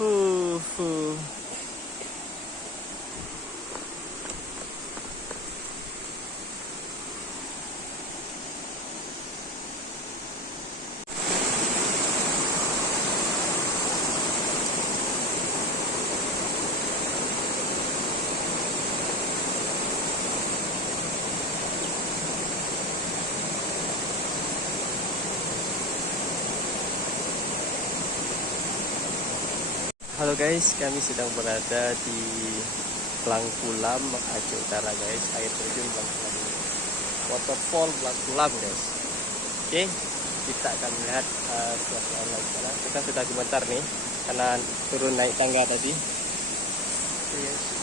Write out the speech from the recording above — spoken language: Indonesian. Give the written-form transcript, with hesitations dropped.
Uh, uh. Halo guys, kami sedang berada di Blangkulam, Aceh Utara guys. Air terjun Blangkulam ini, waterfall Blangkulam guys. Oke, kita akan melihat suasana sekarang. Kita sudah gemetar nih karena turun naik tangga tadi. Oke guys.